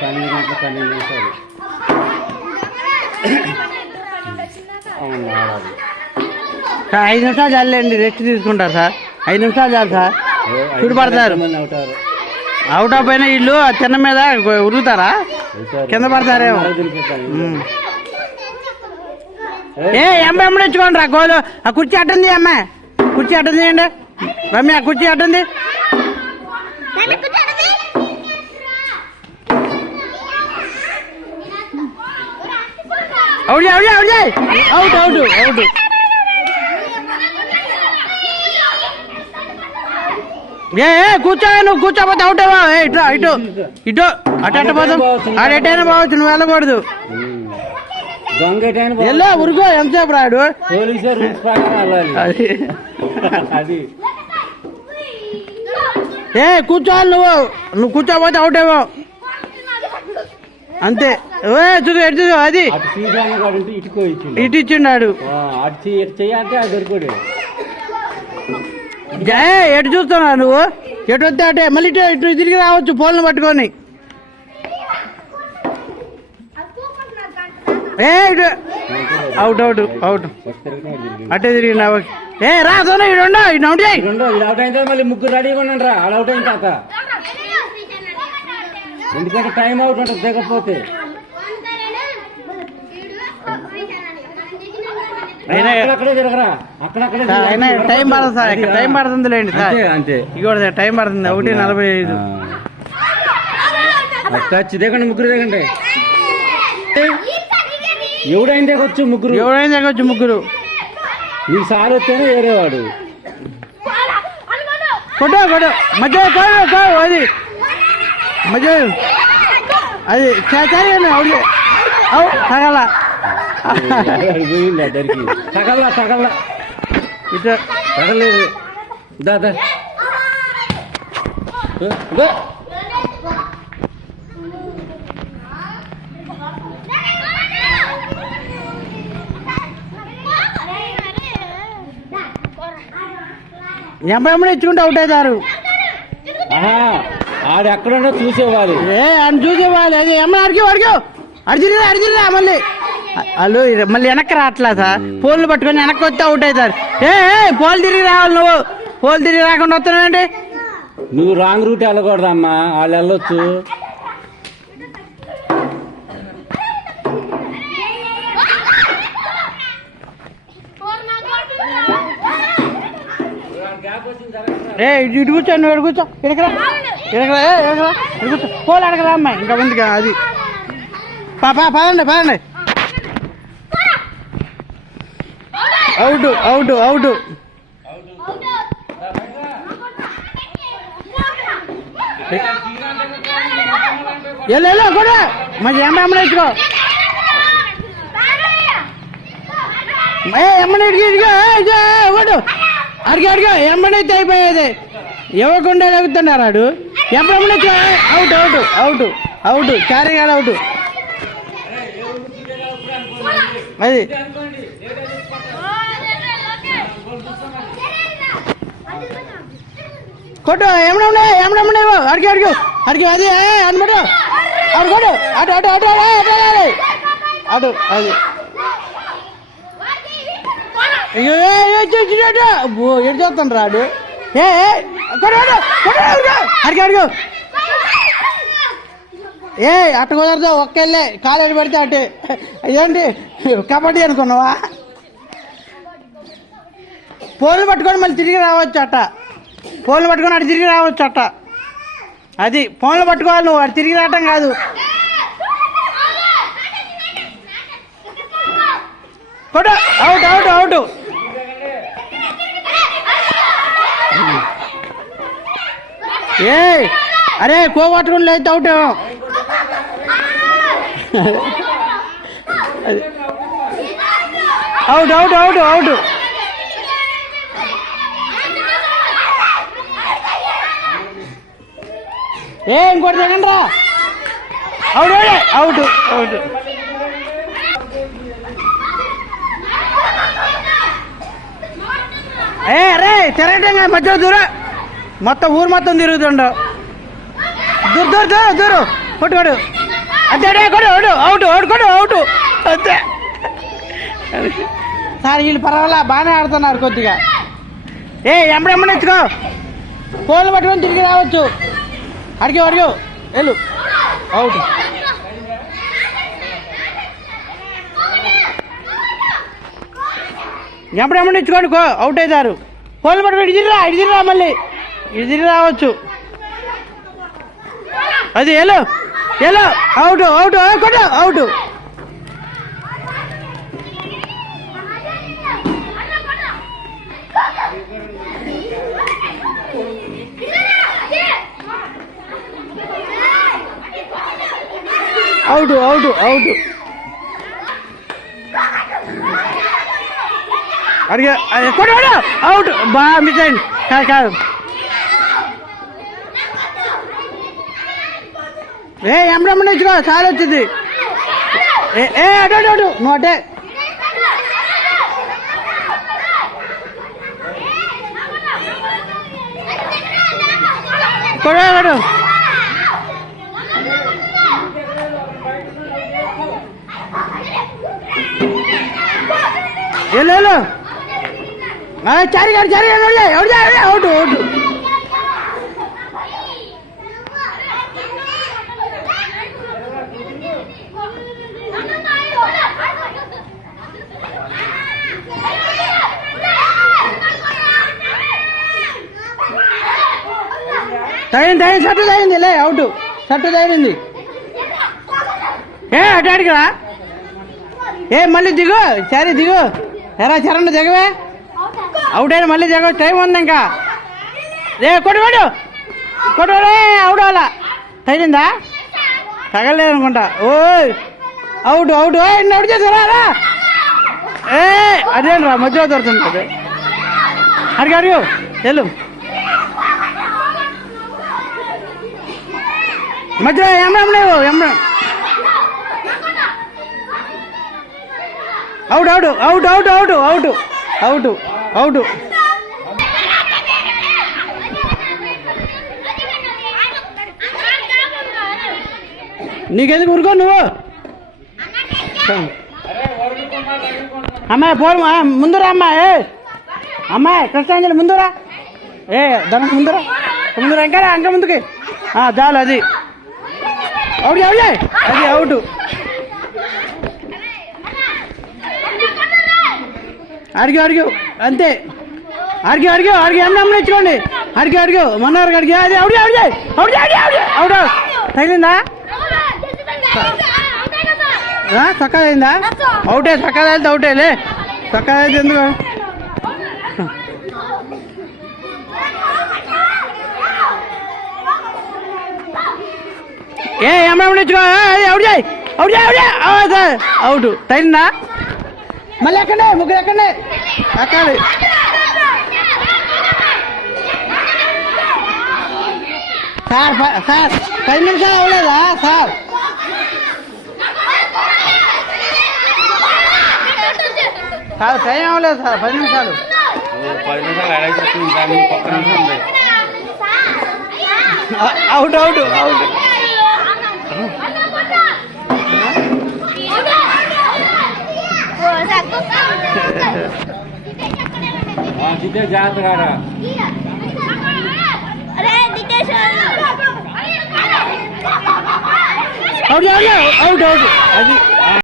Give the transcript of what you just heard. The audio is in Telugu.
12 గంటల 12 నిమిషాలు. అవును, ఆడాలి. 5 నిమిషాలు చాలండి, రెస్ట్ తీసుకుంటారు సార్. 5 నిమిషాలు చాలు సార్, చూడబడతారు. అవుట్ ఆఫ్ అయినా వీళ్ళు చిన్న మీద ఉరుగుతారా, కింద పడతారేమో. అమ్మాయి ఎమ్మడి ఇచ్చుకోండి రా గోలు. ఆ కుర్చీ అట్టుంది అమ్మాయి, కుర్చీ అట్టుంది అండి రమ్య, కుర్చీ అట్టుంది. Out out out out out. కూర్చో, నువ్వు కూర్చోపోతే అవుట్ అవ్వ. ఇటు ఇటు ఇటు అటు అట్ట పోతాం, ఆడెటైనా పోవచ్చు, నువ్వు వెళ్ళకూడదు. వెళ్ళా ఉరుగో, ఎంతసేపు రాడు. కూర్చోవాలి, నువ్వు కూర్చోపోతే అవుట్ అవ్వ అంతే. చూసు ఎటు చూసు, అది ఇటు ఇచ్చిండాడు. ఎటు చూస్తున్నావు నువ్వు, ఎటు వస్తే అటే మళ్ళీ ఇటు ఇటు తిరిగి రావచ్చు ఫోన్లు పట్టుకొని. అవుట్ అవుట్ అవుట్ అట్టే తిరిగి రా సోనా, ఇటు అవుట్ అయితే మళ్ళీ ముగ్గురు రెడీగా ఉండండి రా. ఆల్ అవుట్ అయిన తర్వాత, ఎందుకంటే టైం అవుట్ ఉంటుంది దిగకపోతే. టైం పడుతుంది సార్, ఇక్కడ టైం పడుతుంది లేండి సార్. అంతే, ఇక టైం పడుతుంది. 1:45. దిగండి, ముగ్గురు దిగండి. ఎవడైనా దిగొచ్చు, ముగ్గురు. నీకు సార్ వస్తేనే వేరేవాడు. కొట్టు మధ్య అది మధ్య అది తగల తగల ఇట్లా తగలేదు. దాదా ఎంపై ఇచ్చుకుంటే అవుట్ అవుతారు. ఆడెక్కడో చూసేవాళ్ళు, అని చూసేవాళ్ళు. అది ఎమ్మ అడిగిరా మళ్ళీ వాళ్ళు మళ్ళీ వెనక్కి రావట్లే సార్. పోల్లు పట్టుకొని వెనక్కి వస్తే అవుట్ అవుతారు. పోలు తిరిగి రావాలి, నువ్వు పోలు తిరిగి రాకుండా వస్తున్నావేంటి? నువ్వు రాంగ్ రూట్ వెళ్ళకూడదమ్మా, వాళ్ళు వెళ్ళొచ్చు. ఇటు కూర్చో, నువ్వు ఎడు కూర్చో, ఎడకరా కూర్చో. పోలు అడగరా అమ్మాయి, ఇంకా ముందుగా అది పదండి. Out out out. వెళ్ళా కూడా మంచి ఎమ్మని ఇచ్చుకో. ఎమ్మని అడిగా ఎమ్మనైతే అయిపోయేది. ఇవ్వకుండా ఎగుతున్నాడు వాడు. ఎమ్మని out out out out, carrying out. అది కొట్టు, ఏమన్నా అడిగి అది అనమాట. అడుకోడు అటు అటు అటు అటు అది ఎటు చేస్తాను రాడు. అడిగి అట్ట కుదరదు, ఒక్కెళ్ళే కాలేజీ పడితే అటే. ఇదేంటి కబడ్డీ అనుకున్నావా? పోలు పట్టుకొని మళ్ళీ తిరిగి రావచ్చు అట్ట. పోలు పట్టుకొని అటు తిరిగి రావచ్చు అట్ట. అది ఫోన్లు పట్టుకోవాలి నువ్వు, అటు తిరిగి రావటం కాదు. కొట్టు, అవుట్ అవుట్ అవుట్. అరే కోవట్టుకుని లేదు out. Out out out out. ఇంకోటి సెకండ్ రా. Out out out. అరే తిరగటం మధ్యలో దూరం. మొత్తం ఊరు మొత్తం తిరుగుతుండవు. దూరు దూరు దూరు దూరు కొట్టుకోడు అంతే కొడు ఓడు అవుట్ ఓడుకోడు అవుట్ అంతే. సార్ వీళ్ళు పర్వాలా బాగానే ఆడుతున్నారు కొద్దిగా. ఎంబడెమ్మడి ఇచ్చుకో పోలు పట్టుకొని తిరిగి రావచ్చు. అడిగి అడిగు వెళ్ళు అవుట్. ఎంబడెమ్మడి ఇచ్చుకోండి అవుట్ అవుతారు. పోలు పట్టుకొని ఇడిదిరా మళ్ళీ ఇడిదిరి రావచ్చు. అది వెళ్ళు వెళ్ళు అవుట్ అవుట్ కొట్టు అవుట్. Out out out. అడిగా కొడు అవుట్. బాగా మిస్ అయింది. కాదు ఎంబడమ్మడి ఇచ్చుకో చాలా వచ్చింది. అటు అటు అటు నువ్వు అటే. కొడు వెళ్ళు చారి అవుట్ అవుట్. తగింది షర్టు తగింది లే అవుట్. షర్టు తగిలింది. అటు అడిగిరా మళ్ళీ దిగు సరే దిగు. ఎరా చరణ్ దిగవే అవుట్ అయినా మళ్ళీ దిగ టైం ఉంది ఇంకా. కొడు కొడు కొడు అవుట్ అవ్వాలా. తగిలిందా తగలేదు అనుకుంటా. అవుట్ అవుట్ అవుట్ చేసారా. అదేంట్రా మధ్యలో దొరుకుతుంది అది. అడిగి అడిగు వెళ్ళు మధ్యలో ఎంబడలేవు out out out out out out out out. నీకెందుకు ఊరుకో నువ్వు. అమ్మాయి పోరు ముందురా అమ్మాయి. అమ్మాయి కృష్ణాంజలి ముందురా. దానికి ముందురా ఇంకా ముందుకి చాలు. అది అవుట్ అది అవుట్. అడిగి అంతే. అడిగి ఏమన్నా ఇచ్చుకోండి. అడిగి మొన్నారు అడిగి అది అవుట్ అవుట్. తగిలిందా చక్కగా అయిందా. అవుటే చక్కగా అయితే అవుటేలే. చక్కగా అయితే ఎందుకు. ఏమన్నా ఇచ్చుకో అవుట్ అవుట్. తగిలిందా మళ్ళీ ఎక్కండి ముగ్గురు ఎక్కండి ఎక్కాలి. సార్ 10 నిమిషాలు అవ్వలేదా సార్. టైం అవ్వలేదు సార్ 10 నిమిషాలు. 10 నిమిషాలు అవుట్ అవుట్ అవుట్. జాగ్రత్త అవుట్ అవుట్ అవుట్ అది